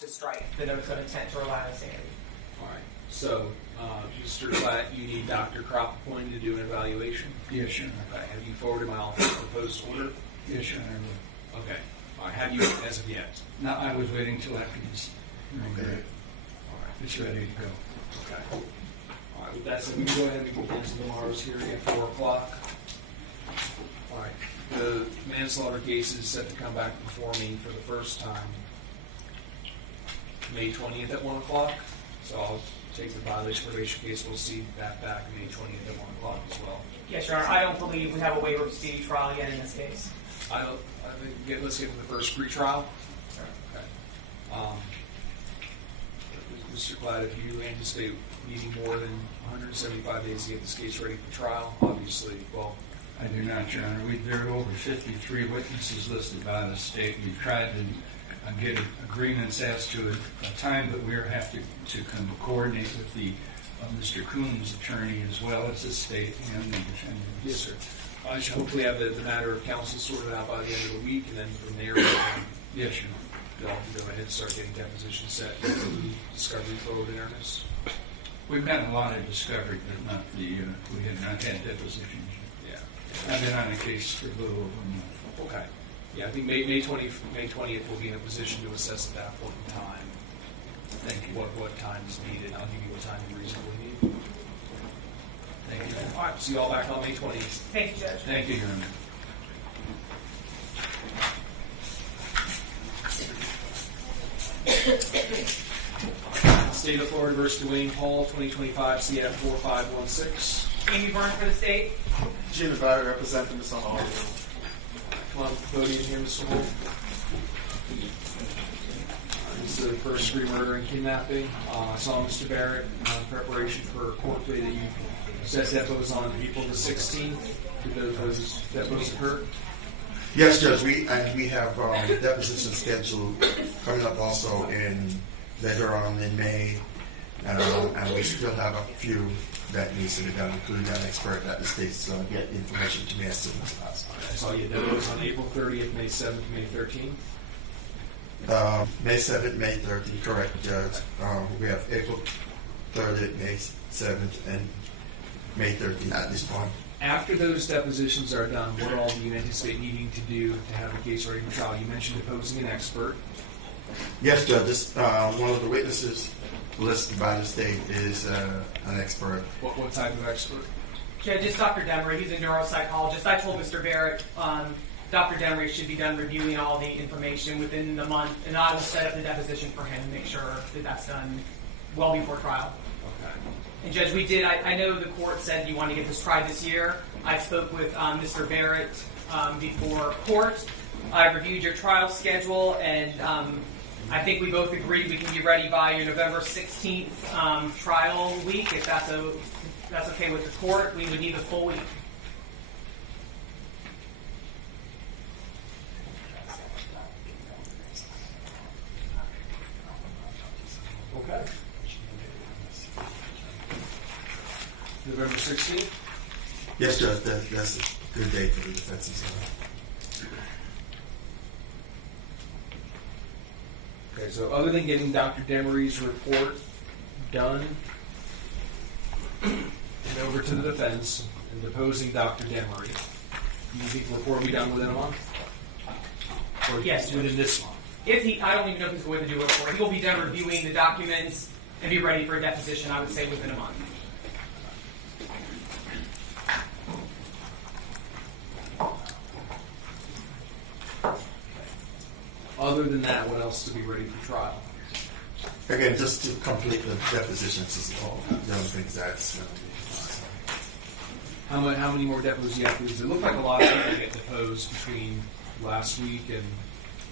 to strike the notice of intent to rely on insanity. All right. So, Mr. Platt, you need Dr. Kropp appointed to do an evaluation? Yes, Your Honor. Okay. Have you forwarded my office proposed order? Yes, Your Honor. Okay. All right. Have you as of yet? No, I was waiting till after this. Okay. All All right. It's ready to go. Okay. All right. With that said, we can go ahead and cancel tomorrow's hearing at 4 o'clock. All right. The manslaughter case is set to come back before me for the first time May 20th at 1 o'clock. So I'll take the violation probation case. We'll see that back May 20th at 1 o'clock as well. Yes, Your Honor. I don't believe we have a waiver of speedy trial yet in this case. I think let's get to the first pretrial. Okay. Mr. Platt, if you anticipate needing more than 175 days to get this case ready for trial, obviously, well, I do not, Your Honor. There are over 53 witnesses listed by the state. We've tried to get agreements as to a time, but we have to coordinate with the Mr. Coon's attorney as well as the state and the defendant. Yes, sir. I should hopefully have the matter of counsel sorted out by the end of the week, and then from there, Yes, Your Honor. they'll go ahead and start getting depositions set and discovery forward in earnest. We've gotten a lot of discovery, but not we have not had depositions. Yeah. I've been on the case for a little over a month. Okay. Yeah, I think May 20th we'll be in a position to assess at that point in time. Thank you. What time is needed. I'll give you what time you reasonably need. Thank you. All right, see you all back on May 20th. Thank you, Judge. Thank you, Your Honor. State of Florida versus Dwayne Hall, 2025 CF 4516. Amy Byrne for the state. Gina Barrett representing Ms. Hall. Come on, podium here, Mr. Hall. This is the first degree murder and kidnapping. I saw Mr. Barrett in preparation for a court plea that you set depots on April the 16th. Did those depots occur? Yes, Judge. We have deposition scheduled coming up also later on in May, and we still have a few that needs to be done, including an expert that the states get information to me as soon as possible. I saw you depots on April 30th, May 7th, May 13th. May 7th, May 13th, correct, Judge. We have April 30th, May 7th, and May 13th at this point. After those depositions are done, what all do you anticipate needing to do to have a case ready for trial? You mentioned deposing an expert. Yes, Judge. This, one of the witnesses listed by the state is an expert. What type of expert? Judge, it's Dr. Demery. He's a neuropsychologist. I told Mr. Barrett Dr. Demery should be done reviewing all the information within the month, and I will set up the deposition for him and make sure that that's done well before trial. Okay. And Judge, we did, I know the court said you want to get this tried this year. I spoke with Mr. Barrett before court. I reviewed your trial schedule, and I think we both agreed we can be ready by your November 16th trial week. If that's okay with the court, we would need the full week. Okay. November 16th? Yes, Judge. That's a good date for the defense and so on. Okay, so other than getting Dr. Demery's report done and over to the defense and deposing Dr. Demery, do you think the report will be done within a month? Or Yes, within this month? I don't even know if he's going to do it for it. He will be done reviewing the documents and be ready for a deposition, I would say, within a month. Other than that, what else to be ready for trial? Again, just to complete the depositions is all. The other things that's going to be. How many more depots do you have to do? Because it looked like a lot of people get deposed between last week and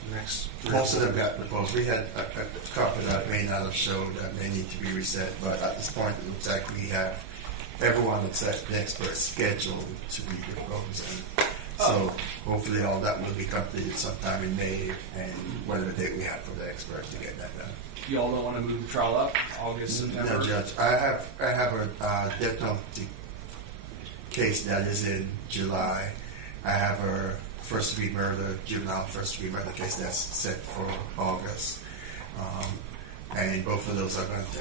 the next 3 or 4 Most of them got proposed. We had a couple that may not have showed that may need to be reset, but at this point it looks like we have everyone except the expert scheduled to be proposed. And so hopefully all that will be completed sometime in May, and whatever date we have for the expert to get that done. You all don't want to move the trial up? August, September? No, Judge. I have a death penalty case that is in July. I have a juvenile first degree murder case that's set for August. again, both of those are going to,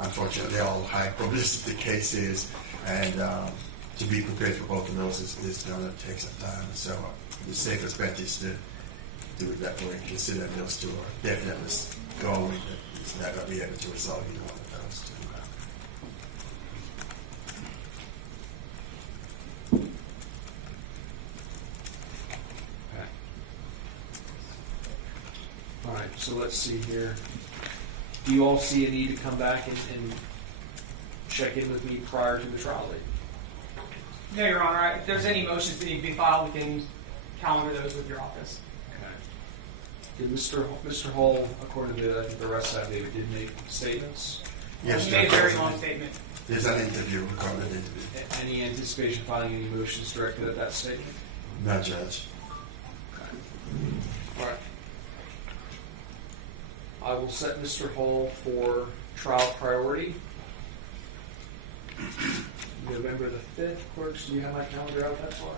unfortunately, all high publicity cases, and to be prepared for both of those is going to take some time. So the safest bet is to do it that way, considering those two are definitely going, that it's not going to be able to resolve either one of those two. Okay. All right, so let's see here. Do you all see a need to come back and check in with me prior to the trial date? No, Your Honor. If there's any motions that need to be filed, we can calendar those with your office. Okay. Did Mr. Hall, according to I think the rest of David, did make statements? Yes, He made a Judge. very long statement. There's an interview, recorded interview. Any anticipation of filing any motions directed at that statement? No, Judge. All right. I will set Mr. Hall for trial priority. November the 5th. Clerks, do you have my calendar out that far?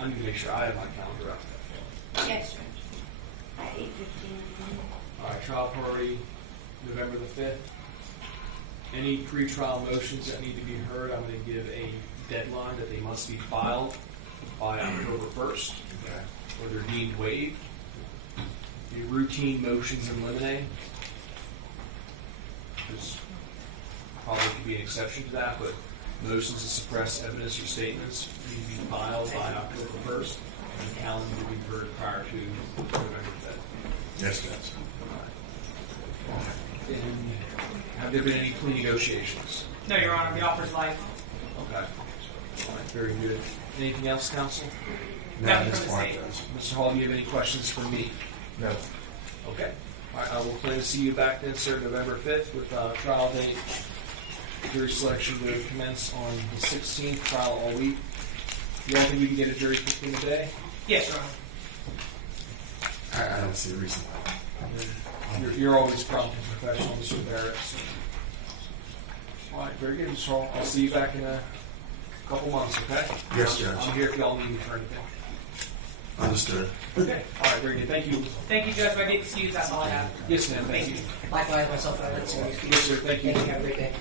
I need to make sure I have my calendar out that far. Yes, sir. At 8:15. All right, trial priority, November the 5th. Any pretrial motions that need to be heard, I'm going to give a deadline that they must be filed by October 1st, Okay. or they're deemed waived. The routine motions in limine, there's probably could be an exception to that, but motions to suppress evidence or statements need to be filed by October 1st, and the calendar will be heard prior to November 5th. Yes, Judge. And have there been any plea negotiations? No, Your Honor. The offer's life. Okay. All right, very good. Anything else, counsel? Not at Nothing this from the point, state. Judge. Mr. Hall, do you have any questions for me? No. Okay. All right, I will plan to see you back then, sir, November 5th with trial date. Jury selection will commence on the 16th, trial all week. You all think we can get a jury picked in today? Yes, Your Honor. I don't see a reason why. You're always prompt and professional, Mr. Barrett. So. All right, very good, Mr. Hall. I'll see you back in a couple months, okay? Yes, Judge. I'm here if y'all need me for anything. Understood. Okay. All right, very good. Thank you. Thank you, Judge. If I get excused, that's all I have. Yes, ma'am. Thank you. Likewise, myself, I like to. Yes, sir. Thank you. Thank you. Have a great day.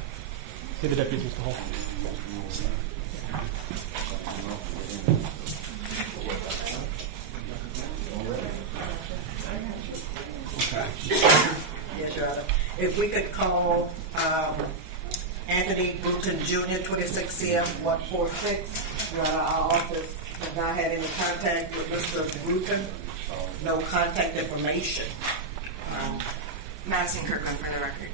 To the deputies, Mr. Hall. Okay. Yes, Your Honor. If we could call Anthony Bruton Jr., 26 CM 146. Your Honor, our office has not had any contact with Mr. Bruton. No contact information. Madison Kirkland for the record.